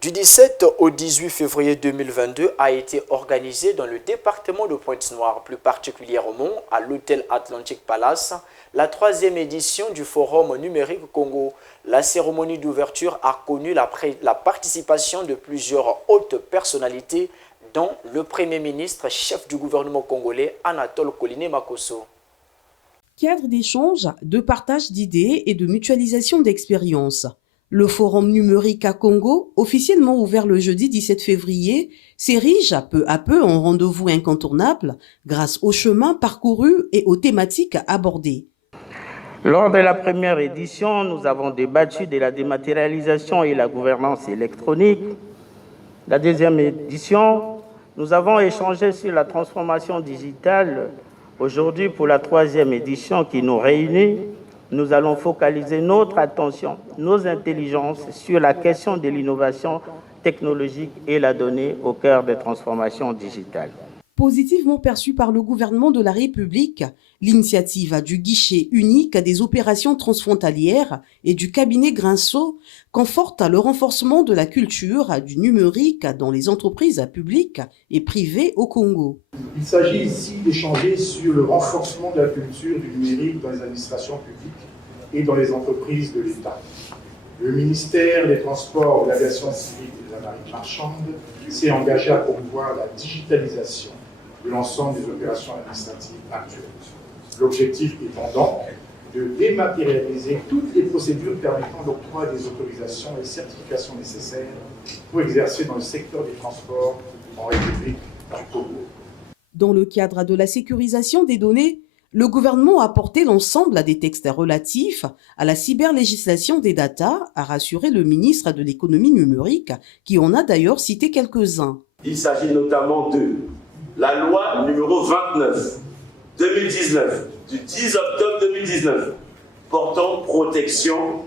Du 17 au 18 février 2022 a été organisée dans le département de Pointe-Noire, plus particulièrement à l'hôtel Atlantic Palace, la 3e édition du Forum numérique Congo. La cérémonie d'ouverture a connu la participation de plusieurs hautes personnalités, dont le Premier ministre, chef du gouvernement congolais, Anatole Koliné Makosso. Cadre d'échange, de partage d'idées et de mutualisation d'expériences. Le Forum numérique à Congo, officiellement ouvert le jeudi 17 février, s'érige peu à peu en rendez-vous incontournable grâce au chemin parcouru et aux thématiques abordées. Lors de la première édition, nous avons débattu de la dématérialisation et la gouvernance électronique. La deuxième édition, nous avons échangé sur la transformation digitale. Aujourd'hui, pour la 3e édition qui nous réunit, nous allons focaliser notre attention, nos intelligences sur la question de l'innovation technologique et la donnée au cœur des transformations digitales. Positivement perçue par le gouvernement de la République, l'initiative du guichet unique des opérations transfrontalières et du cabinet Grinceau conforte le renforcement de la culture du numérique dans les entreprises publiques et privées au Congo. Il s'agit ici d'échanger sur le renforcement de la culture du numérique dans les administrations publiques et dans les entreprises de l'État. Le ministère des Transports, de l'Aviation civile et de la Marine marchande s'est engagé à promouvoir la digitalisation de l'ensemble des opérations administratives actuelles. L'objectif étant donc de dématérialiser toutes les procédures permettant l'octroi des autorisations et certifications nécessaires pour exercer dans le secteur des transports en République du Congo. Dans le cadre de la sécurisation des données, le gouvernement a porté l'ensemble des textes relatifs à la cyberlégislation des data, a rassuré le ministre de l'économie numérique, qui en a d'ailleurs cité quelques-uns. Il s'agit notamment de la loi numéro 29/2019, du 10 octobre 2019, portant protection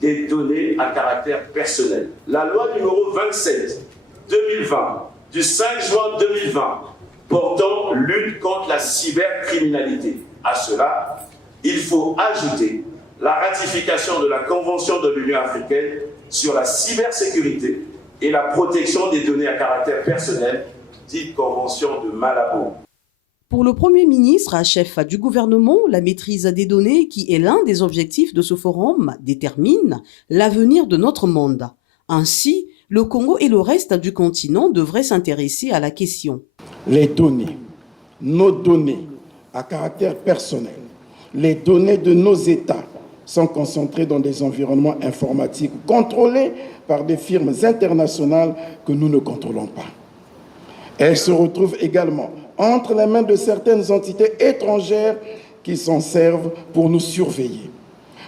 des données à caractère personnel. La loi numéro 27/2020, du 5 juin 2020, portant lutte contre la cybercriminalité. À cela, il faut ajouter la ratification de la Convention de l'Union africaine sur la cybersécurité et la protection des données à caractère personnel, dite Convention de Malabo. Pour le Premier ministre, chef du gouvernement, la maîtrise des données, qui est l'un des objectifs de ce forum, détermine l'avenir de notre monde. Ainsi, le Congo et le reste du continent devraient s'intéresser à la question. Les données, nos données à caractère personnel, les données de nos États sont concentrées dans des environnements informatiques contrôlés par des firmes internationales que nous ne contrôlons pas. Elles se retrouvent également entre les mains de certaines entités étrangères qui s'en servent pour nous surveiller,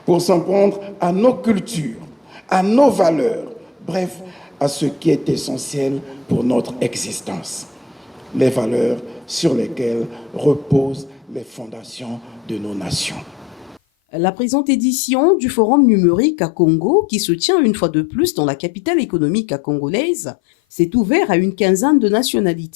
pour s'en prendre à nos cultures, à nos valeurs, bref, à ce qui est essentiel pour notre existence. Les valeurs sur lesquelles reposent les fondations de nos nations. La présente édition du Forum numérique à Congo, qui se tient une fois de plus dans la capitale économique congolaise, s'est ouverte à une quinzaine de nationalités.